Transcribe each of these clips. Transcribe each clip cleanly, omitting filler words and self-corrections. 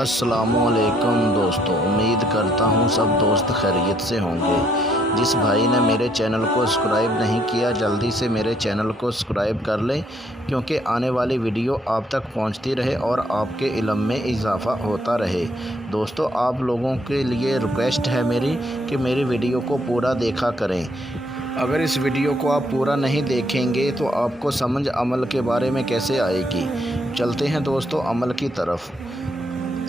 अस्सलामुअलैकुम दोस्तों, उम्मीद करता हूँ सब दोस्त खैरियत से होंगे। जिस भाई ने मेरे चैनल को सब्सक्राइब नहीं किया जल्दी से मेरे चैनल को सब्सक्राइब कर लें, क्योंकि आने वाली वीडियो आप तक पहुँचती रहे और आपके इल्म में इजाफ़ा होता रहे। दोस्तों, आप लोगों के लिए रिक्वेस्ट है मेरी कि मेरी वीडियो को पूरा देखा करें। अगर इस वीडियो को आप पूरा नहीं देखेंगे तो आपको समझ अमल के बारे में कैसे आएगी। चलते हैं दोस्तों अमल की तरफ।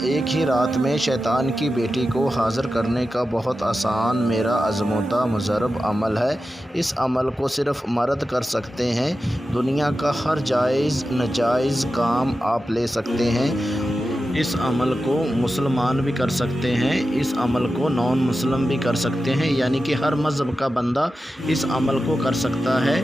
एक ही रात में शैतान की बेटी को हाज़िर करने का बहुत आसान मेरा आज़मूदा मुजरब अमल है। इस अमल को सिर्फ़ मर्द कर सकते हैं। दुनिया का हर जायज़ नाजायज़ काम आप ले सकते हैं। इस अमल को मुसलमान भी कर सकते हैं, इस अमल को नॉन मुस्लिम भी कर सकते हैं, यानी कि हर मज़हब का बंदा इस अमल को कर सकता है।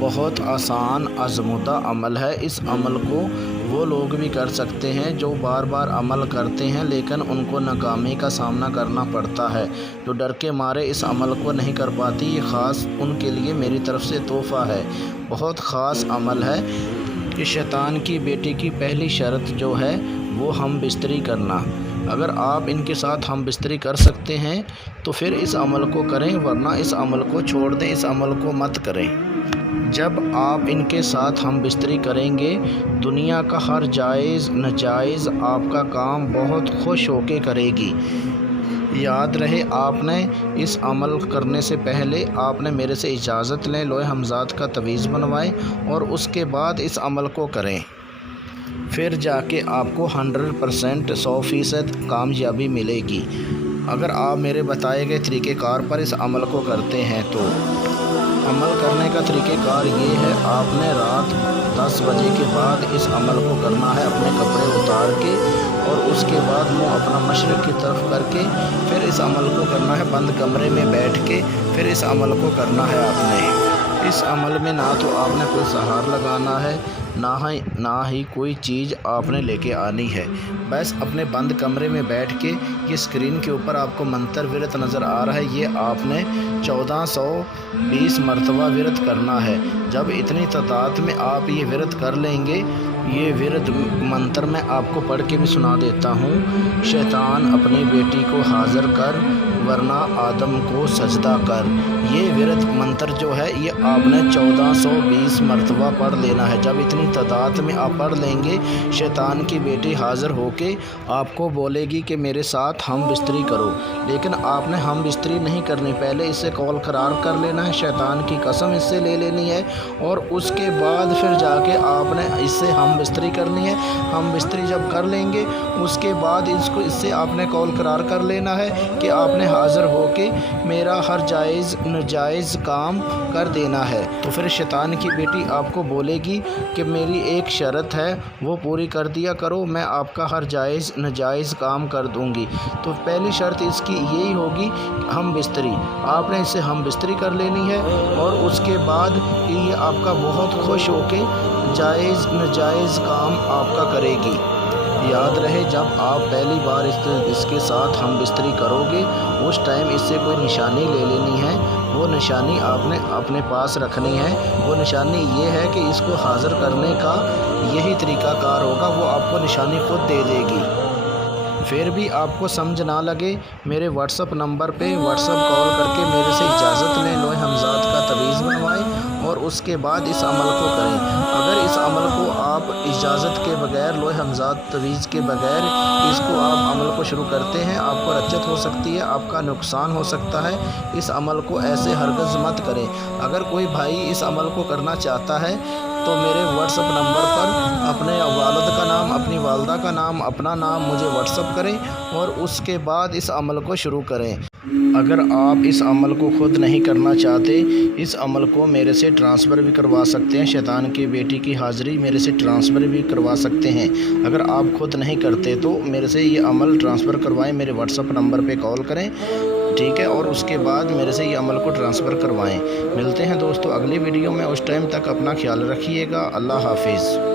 बहुत आसान आज़मूदा अमल है। इस अमल को वो लोग भी कर सकते हैं जो बार बार अमल करते हैं लेकिन उनको नाकामी का सामना करना पड़ता है, जो डर के मारे इस अमल को नहीं कर पाती। ये ख़ास उनके लिए मेरी तरफ़ से तोहफ़ा है। बहुत ख़ास अमल है कि शैतान की बेटी की पहली शर्त जो है वो हम बिस्तरी करना। अगर आप इनके साथ हम बिस्तरी कर सकते हैं तो फिर इस अमल को करें, वरना इस अमल को छोड़ दें, इस अमल को मत करें। जब आप इनके साथ हम बिस्तरी करेंगे, दुनिया का हर जायज़ नाजायज़ आपका काम बहुत खुश होके करेगी। याद रहे, आपने इस अमल करने से पहले आपने मेरे से इजाज़त लें, लोहे हमज़ात का तवीज़ बनवाएं और उसके बाद इस अमल को करें। फिर जाके आपको 100% 100% कामयाबी मिलेगी। अगर आप मेरे बताए गए तरीक़ेकार पर इस अमल को करते हैं तो अमल करने का तरीक़ेकार ये है, आपने रात 10 बजे के बाद इस अमल को करना है, अपने कपड़े उतार के और उसके बाद मुँह अपना मशरिक़ की तरफ करके फिर इस अमल को करना है। बंद कमरे में बैठ के फिर इस अमल को करना है। आपने इस अमल में ना तो आपने कोई सहार लगाना है, ना ही कोई चीज़ आपने लेके आनी है। बस अपने बंद कमरे में बैठ के ये स्क्रीन के ऊपर आपको मंत्र विरत नज़र आ रहा है, ये आपने 1420 मरतबा विरत करना है। जब इतनी तादाद में आप ये विरत कर लेंगे, ये विरत मंत्र मैं आपको पढ़ के भी सुना देता हूँ। शैतान अपनी बेटी को हाज़िर कर, वरना आदम को सजदा कर। ये विरत मंत्र जो है ये आपने 1420 मरतबा पढ़ लेना है। जब इतनी तादाद में आप पढ़ लेंगे, शैतान की बेटी हाज़िर होके आपको बोलेगी कि मेरे साथ हम बिस्तरी करो, लेकिन आपने हम बिस्तरी नहीं करनी। पहले इससे कौल करार कर लेना है, शैतान की कसम इससे ले लेनी है और उसके बाद फिर जाके आपने इससे हम बिस्तरी करनी है। हम बिस्तरी जब कर लेंगे उसके बाद इससे आपने कौल करार कर लेना है कि आपने हाज़िर होके मेरा हर जायज़ नाजायज़ काम कर देना है। तो फिर शैतान की बेटी आपको बोलेगी कि मेरी एक शर्त है वो पूरी कर दिया करो, मैं आपका हर जायज़ नाजायज़ काम कर दूंगी। तो पहली शर्त इसकी यही होगी, हम बिस्तरी। आपने इससे हम बिस्तरी कर लेनी है और उसके बाद ये आपका बहुत खुश होके जायज़ नाजायज़ काम आपका करेगी। याद रहे, जब आप पहली बार इसके साथ हम बिस्तरी करोगे उस टाइम इससे कोई निशानी ले लेनी है। वो निशानी आपने अपने पास रखनी है। वो निशानी ये है कि इसको हाज़िर करने का यही तरीक़ाकार होगा, वो आपको निशानी खुद दे देगी। फिर भी आपको समझ ना लगे, मेरे व्हाट्सअप नंबर पे व्हाट्सअप कॉल करके मेरे से इजाज़त लें, लोहे हमज़ात का तवीज़ बनवाएं और उसके बाद इस अमल को करें। अगर इस अमल को आप इजाज़त के बगैर, लोहे हमज़ात तवीज़ के बगैर इसको आप अमल को शुरू करते हैं, आपको रज्जत हो सकती है, आपका नुकसान हो सकता है। इस अमल को ऐसे हरगिज़ मत करें। अगर कोई भाई इस अमल को करना चाहता है तो मेरे व्हाट्सअप नंबर पर अपने वालिद का नाम, अपनी वालदा का नाम, अपना नाम मुझे व्हाट्सअप करें और उसके बाद इस अमल को शुरू करें। अगर आप इस अमल को ख़ुद नहीं करना चाहते, इस अमल को मेरे से ट्रांसफ़र भी करवा सकते हैं। शैतान की बेटी की हाज़िरी मेरे से ट्रांसफ़र भी करवा सकते हैं। अगर आप ख़ुद नहीं करते तो मेरे से ये अमल ट्रांसफ़र करवाएं, मेरे व्हाट्सअप नंबर पे कॉल करें, ठीक है, और उसके बाद मेरे से ये अमल को ट्रांसफ़र करवाएं। मिलते हैं दोस्तों अगली वीडियो में, उस टाइम तक अपना ख्याल रखिएगा। अल्लाह हाफिज़।